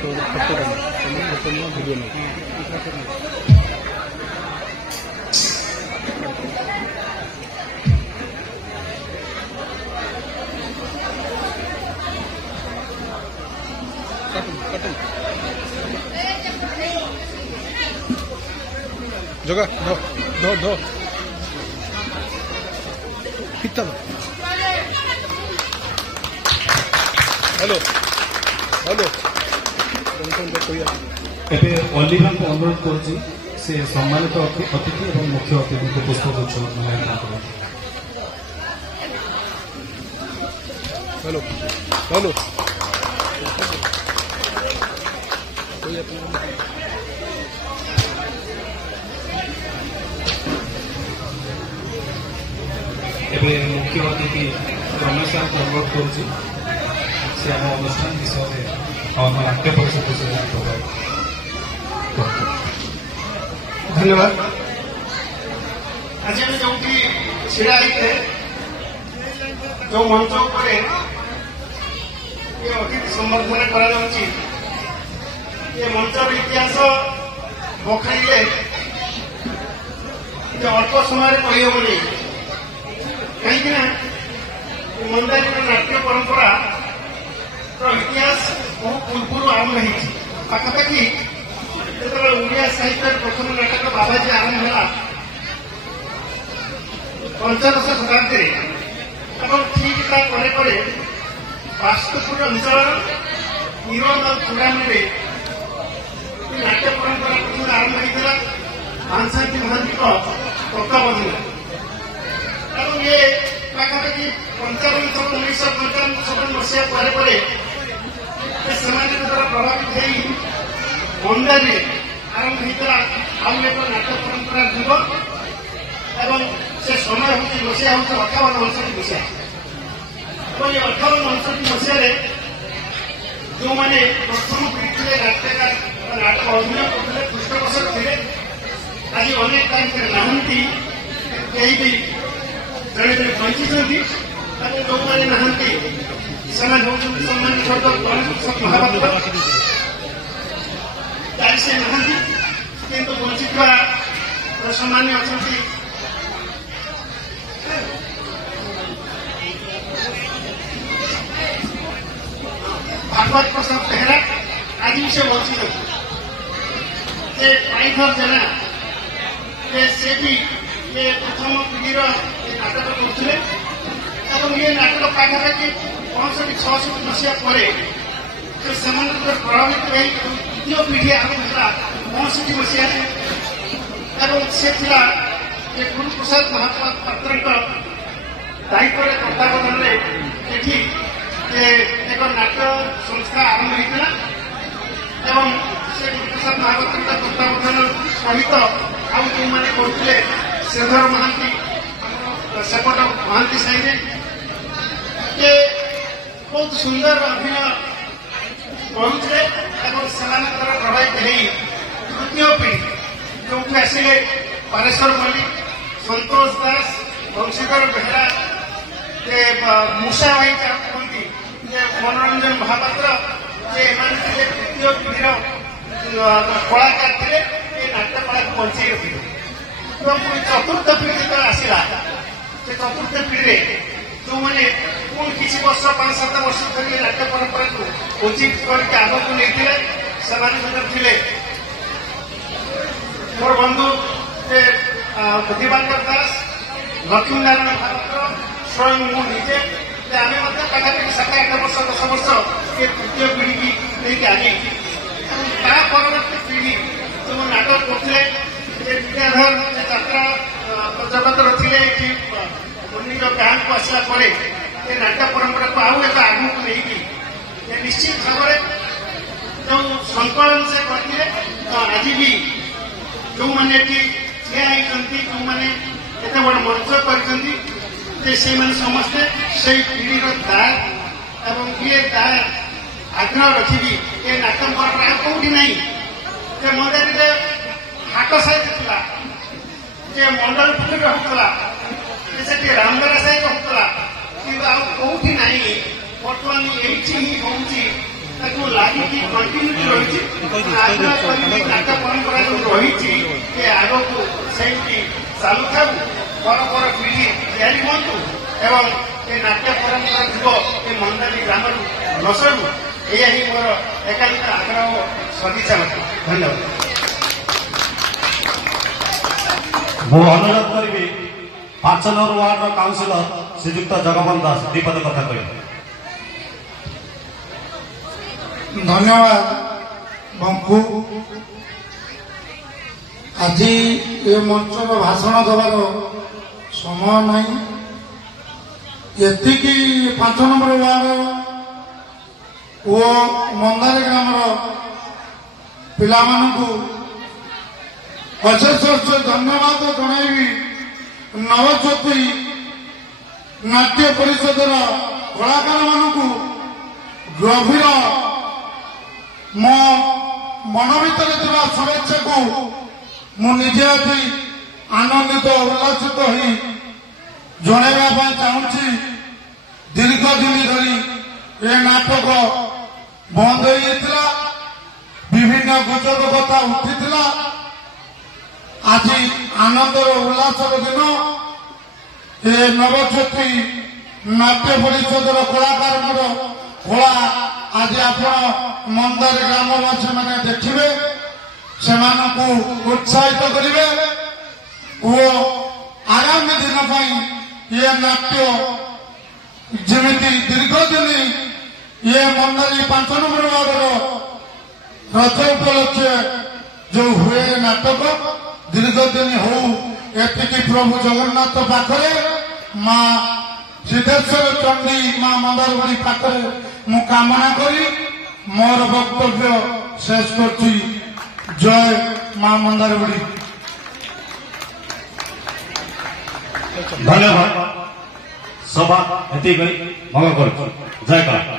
Video में जगह दो दो दो कितना हेलो हेलो एबे अलीभाई को अनुरोध करुच्ची से सम्मानित अतिथि और मुख्य अतिथि को पुष्पगुच्छ हेलो हेलो एबे मुख्य अतिथि रमेश साहब को अनुरोध करुच्ची से आम अनुष्ठान विषय नाट्य परिषद विषय धन्यवाद। आज जो छिड़ा जो मंच उपर अतिथि संबर्धना कर मंचर इतिहास बखाइले अल्प समय कहबनी कहीं मंदारी नाट्य परंपरा इतिहास बहुत पूर्व आरंभ होखापाखि जो ओडिया साहित्य प्रथम नाटक बाबाजी आरंभ है 15 शताब्दी ठीक बास्तुपुर अंचल यूरोप और चूड़ामी नाट्य परंपरा प्रथम आरंभ होता भांसाती महांती तत्वावधान ये पाखापाखि 1955 मसीहा द्वारा प्रभावित हो मंदारी आरंभ होता आउ एक नाट्य परंपरा जुग एवं से समय हूँ मसीहा हूँ 58-59 मसीहा और ये 58-59 मसीह जो मैंने प्रथम पीढ़ी नाट्यकार नाटक अभिनय करते पृष्ठपोषक थे आज अनेक टाइम नहांती कहीं भी जड़े जड़े बंची जो मैंने नहांती सम्मानित महाभारत से नहांती किंतु वंचित सम्मान्य अच्छा भागवत प्रसाद बेहरा आज भी से वंचित पाइधर जेना से भी ये प्रथम पीढ़ी नाटक करते ये नाटक पाखापाखि 65-66 मसीहा पर प्रभावित रही द्वितीय पीढ़ी आरंभ है 65 मसीहा से गुरुप्रसाद महापात्र दायित्व तत्वावधान ये एक नाट्य संस्था आरंभ होता से गुरुप्रसाद महापात्र तत्वावधान सहित आउ जो मैंने करते श्रीधर महांती सेपट महांती साई ये बहुत सुंदर अभिनय करुले प्रभावित हो तृतीय पीढ़ी जो आसिले पारेश्वर मल्लिक संतोष दास बंशीधर बेहरा मूषा भाई कहती मनोरंजन महापात्र तृतीय पीढ़ी कलाकार थे नाट्य कला को बंचाई रखिले चतुर्थ पीढ़ी जो आसला से चतुर्थ पीढ़ी जो मैंने पुणी किसी वर्ष 5-7 वर्ष धरी नाट्य परंपरा को उचित करके आग को नहीं थे थे मोर बंधु दिवाकर दास लक्ष्मीनारायण महापात्र स्वयं मुझे आम पाखापाखि 7-8 वर्ष 10 वर्ष ये तृतीय पीढ़ी की लेकिन आगे परवर्ती पीढ़ी जो नाटक करते विद्याधर यात्रा जगत थे निज गाँ को आसला नाट्य परंपरा को आउ एक आगू को लेकिन निश्चित भाव जो संकलन से करते आज भी जो मैंने ठिया होती जो मैंने एत बड़ मंच कर समस्ते से पीढ़ीर दाग एवं ये दाग आग्रह रखी ये नाट्य परंपरा कौटी ना मंदारी हाट साइज था मंडल पुलिस होता से रामदारा साइज होता कि कौटी ना बर्तमान ये हूँ ତାକୁ ଲାଗିକି କଣ୍ଟିନ୍ୟୁଟି ରହିଛି ଆଗ୍ରହ କରିକି ନାଟ ପରମ୍ପରା ଯୋଉ ରହିଛି ଏ ଆଗକୁ ସେମିତି ଚାଲୁଥାଉ ପରପର ପିଢ଼ି ତିଆରି ହୁଅନ୍ତୁ ଏବଂ ଏ ନାଟ୍ୟ ପରମ୍ପରା ଯୁବ ଏ ମନ୍ଦାରୀ ଗ୍ରାମରୁ ନସରୁ ଏହା ହିଁ ମୋର ଏକାନ୍ତ ଆଗ୍ରହ ଓ ସଦିଚ୍ଛା ଅଟେ। ଧନ୍ୟବାଦ। ମୁଁ ଅନୁରୋଧ କରିବି 5 ନମ୍ବର ୱାର୍ଡର କାଉନ୍ସିଲର ଶ୍ରୀଯୁକ୍ତ ଜଗବନ୍ଧୁ ଦାସ ଦ୍ୱିପଦ କଥା କହିବେ। ଧନ୍ୟବାଦ ବଙ୍କୁ। ଆଜି ଏ ମଞ୍ଚର ଭାଷଣ ଦେବାର ସମୟ ନାହିଁ। ଏତିକି 5 ନମ୍ବର ୱାର୍ଡ ଓ ମନ୍ଦାରୀ ଗ୍ରାମର ପିଲାମାନଙ୍କୁ ଅଶେଷ ଧନ୍ୟବାଦ ଜଣାଇବି। ନବଜ୍ୟୋତି ନାଟ୍ୟ ପରିଷଦର କଳାକାରମାନଙ୍କୁ ଗଭୀର ମୋ ମନ ଭିତରେ ଥିବା ଶୁଭେଚ୍ଛାକୁ ମୁଁ ନିଜେ ଆଜି ଆନନ୍ଦିତ ଉଲ୍ଲାସିତ ହୋଇ ଜଣାଇବା ପାଇଁ ଚାହୁଁଛି। ଦୀର୍ଘ ଦିନ ଧରି ଏ ନାଟକ ବନ୍ଦ ହୋଇଯାଇଥିଲା, ବିଭିନ୍ନ ଗୁଜବ କଥା ଉଠିଥିଲା। ଆଜି ଆନନ୍ଦର ଉଲ୍ଲାସର ଦିନ। ଏ ନବଜ୍ୟୋତି ନାଟ୍ୟ ପରିଷଦର କଳାକାରଙ୍କର କଳା ଆଜି ଆପଣ ମନ୍ଦାରୀ ଗ୍ରାମବାସୀ ମାନେ ଦେଖିବେ, ସେମାନଙ୍କୁ ଉତ୍ସାହିତ କରିବେ ଓ ଆଗାମୀ ଦିନ ପାଇଁ ଏ ନାଟ୍ୟ ଯେମିତି ଦୀର୍ଘ ଦିନ ଏ ମନ୍ଦାରୀ 5 ନମ୍ବର ୱାର୍ଡର ରଜ ଉପଲକ୍ଷେ ଯୋଉ ହୁଏ ନାଟକ ଦୀର୍ଘ ଦିନ ହଉ, ଏତିକି ପ୍ରଭୁ ଜଗନ୍ନାଥ ପାଖରେ ମା ସିଦ୍ଧେଶ୍ୱର ଚଣ୍ଡୀ ମା ମନ୍ଦାରଗୁଡ଼ି ପାଖରେ ମୁଁ କାମନା କରି ମୋର ବକ୍ତବ୍ୟ ଶେଷ କରୁଛି। ଜୟ ମା ମନ୍ଦାରଗୁଡ଼ି। ଧନ୍ୟବାଦ। ସଭା ଏତିକି ଭଙ୍ଗ କରୁଛୁ। ଜୟ କଳା।